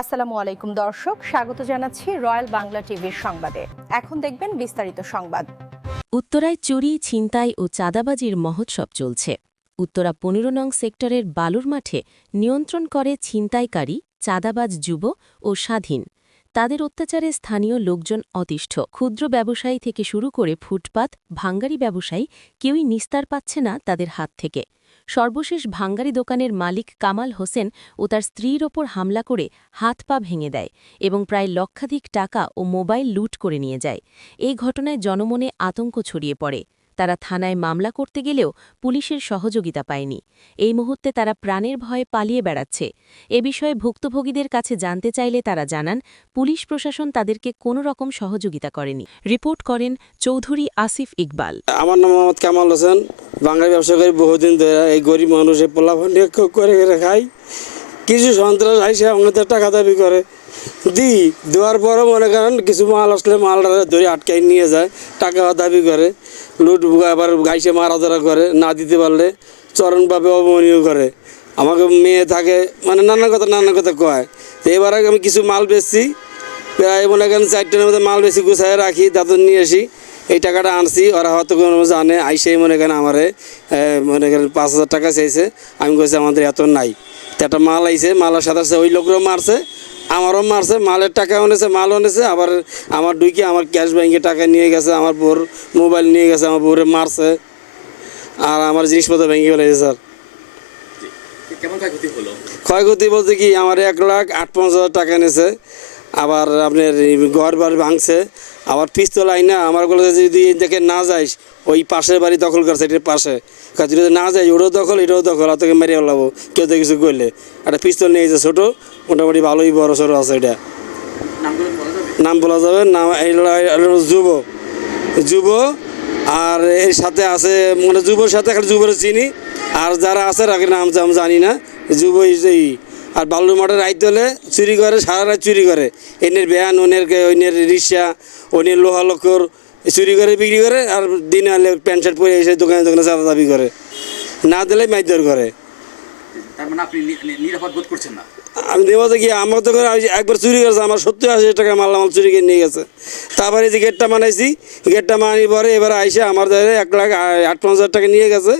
আসসালামু আলাইকুম দর্শক, স্বাগত জানাচ্ছি রয়্যাল বাংলা টিভির সংবাদে। এখন দেখবেন বিস্তারিত সংবাদ। উত্তরায় চুরি, ছিনতাই ও চাঁদাবাজির মহোৎসব চলছে। উত্তরা ১৫ নং সেক্টরের বালুর মাঠে নিয়ন্ত্রণ করে ছিনতাইকারী, চাঁদাবাজ যুব ও স্বাধীন। তাদের অত্যাচারে স্থানীয় লোকজন অতিষ্ঠ। ক্ষুদ্র ব্যবসায়ী থেকে শুরু করে ফুটপাত, ভাঙ্গারি ব্যবসায়ী কেউই নিস্তার পাচ্ছে না তাদের হাত থেকে। সর্বশেষ ভাঙ্গারি দোকানের মালিক কামাল হোসেন ও তার স্ত্রীর ওপর হামলা করে হাত পা ভেঙে দেয় এবং প্রায় লক্ষাধিক টাকা ও মোবাইল লুট করে নিয়ে যায়। এই ঘটনায় জনমনে আতঙ্ক ছড়িয়ে পড়ে। তারা থানায় মামলা করতে গেলেও পুলিশের সহযোগিতা পায়নি। এই মুহূর্তে তারা প্রাণের ভয়ে পালিয়ে বেড়াচ্ছে। এ বিষয়ে ভুক্তভোগীদের কাছে জানতে চাইলে তারা জানান, পুলিশ প্রশাসন তাদেরকে কোনো রকম সহযোগিতা করেনি। রিপোর্ট করেন চৌধুরী আসিফ ইকবাল। আমার নাম মোহাম্মদ কামাল হোসেন। বাঙালি ব্যবসা করি বহুদিন ধরে। এই গরিব মানুষের পোলাফান করে খাই। কিছু সন্ত্রাস আইসে আমাদের টাকা দাবি করে, দেওয়ার পরও মনে করেন কিছু মাল আসলে মালটা ধরে আটকাই নিয়ে যায়, টাকা দাবি করে, লুট আবার গাইছে মারাধরা করে, না দিতে পারলে চরমভাবে অবমানীয় করে। আমাকে মেয়ে থাকে মানে নানা কথা কয়। তো এবার আমি কিছু মাল বেচছি, প্রায় মনে করেন 4টার মধ্যে মাল বেশি গুছায় রাখি, দাঁতন নিয়ে আসি। এই টাকাটা আনছি, ওরা হয়তো কোনো জানে আইসেই মনে করেন আমারে মনে করেন 5,000 টাকা চাইছে। আমি কইছি আমাদের এত নাই। তো একটা মাল আইছে, মালের সাথে ওই লোকরাও মারছে, আমারও মারছে, মালের টাকা এনেছে, মাল এনেছে, আবার আমার ডুইকে আমার ক্যাশ ব্যাংকে টাকা নিয়ে গেছে, আমার বউর মোবাইল নিয়ে গেছে, আমার বউরে মারছে, আর আমার জিনিসপত্র ভেঙে ফেলেছে। স্যার ক্ষয়ক্ষতি বলতে কি, আমার 1,58,000 টাকা এনেছে, আবার আপনার ঘর বাড়ি ভাঙছে, আবার পিস্তল আইনা আমার বলে যদি দেখে না যাইস, ওই পাশের বাড়ি দখল করছে, এটার পাশে যদি না যাই ওটাও দখল এটাও দখল, আর তোকে মেরে ফেলাবো কেউ তো কিছু করলে। একটা পিস্তল নিয়ে যে ছোটো, মোটামুটি ভালোই বড় সড়ো আছে। এটা নাম বলা যাবে না। যুব আর এর সাথে আছে মানে যুবর সাথে একটা যুবর চিনি, আর যারা আছে তাকে নাম জানি না। যুব আর বালুর মাঠে রাইতে হলে চুরি করে, সারা রাত চুরি করে। এনের ভ্যান, ওনের রিক্সা, ওনের লোহা লক্কর চুরি করে বিক্রি করে, আর দিনে আলে প্যান্ট শার্ট পরে এসে দোকানে চাঁদা দাবি করে, না দিলে মাইদর করে। আমি দেবো তো কি, আমার তো একবার চুরি করেছে, আমার 70,000 টাকা মাল চুরি করে নিয়ে গেছে। তারপরে যে গেটটা বানাইছি, গেটটা বানানোর পরে এবার আইসে আমার ধরে 1,58,000 টাকা নিয়ে গেছে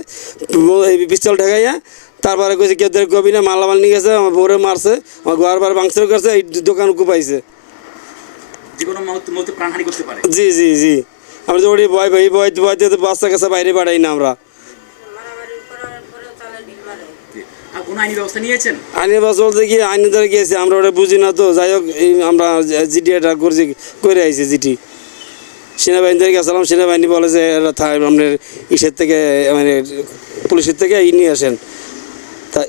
পিস্তল ঠেকাইয়া। তারপরে কইছে কেউ ধরে কবি না, মালামাল নিয়ে গেছে, আমার বউরে মারছে, আমার ঘর বার ভাঙচুর করছে, এই দোকান কুপাইছে। জি জি জি, আমরা তো ওই ভয়তে বাচ্চা কাছে বাইরে বাড়াই না আমরা। আইনি ব্যবস্থা বলতে কি, আইনি দ্বারা গিয়েছে, আমরা ওটা বুঝি না তো। যাই হোক, আমরা জিটিটা করছি, করে আইছি জিটি। সেনাবাহিনী থেকে গেছিলাম, সেনাবাহিনী বলে যে আপনার ইসের থেকে মানে পুলিশের থেকে নিয়ে আসেন। তা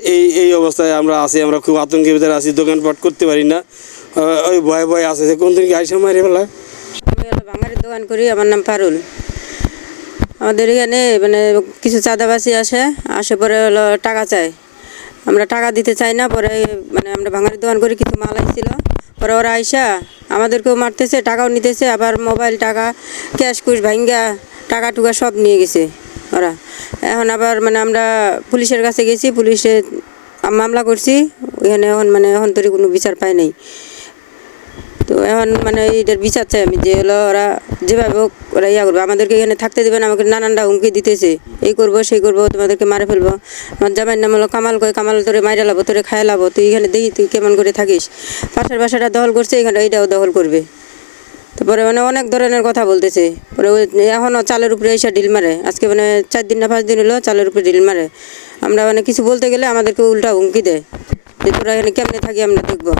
এই অবস্থায় আমরা আছি, আমরা খুব আতঙ্কের ভিতরে আছি, দোকানপাট করতে পারি না, ওই ভয় আছে যে কোন দিন গাইছে মারি ফেলা। আমি ভাঙারির দোকান করি, আমার নাম পারুল। আমাদের এখানে মানে কিছু চাঁদাবাসী আসে পরে হলো টাকা চায়, আমরা টাকা দিতে চাই না। পরে মানে আমরা ভাঙারির দোকান করি, কিছু মাল আসছিল, পরে ওরা আইসা আমাদেরকেও মারতেছে, টাকাও নিতেছে, আবার মোবাইল, টাকা, ক্যাশ কুশ ভাঙ্গা টাকা টুকা সব নিয়ে গেছে ওরা। এখন আবার মানে আমরা পুলিশের কাছে গেছি, পুলিশে মামলা করছি এখানে। এখন তোর কোনো বিচার পাই নাই। তো এখন মানে এইটার বিচার চাই আমি, যে হলো ওরা যেভাবে হোক ওরা করবে, আমাদেরকে এখানে থাকতে দেবে না। আমাকে নানানটা হুমকি দিতেছে, এই করবো সেই করবো, তোমাদেরকে মারে ফেলবো। আমার জামাইয়ের নাম হলো কামাল, কয় কামাল তোরে মাইরা লাবো, তোরে খায় লাবো, তুই এখানে দেখি তুই কেমন করে থাকিস। পাশের বাসাটা দখল করছে, এখানে এইটাও দখল করবে। তারপরে মানে অনেক ধরনের কথা বলতেছে। পরে এখনও চালের উপরে এসে ঢিল মারে। আজকে মানে 4 দিন না 5 দিন হলো চালের উপরে ঢিল মারে। আমরা মানে কিছু বলতে গেলে আমাদেরকে উল্টা হুমকি দেয় যে তোরা এখানে কেমনে থাকি আমরা দেখবো।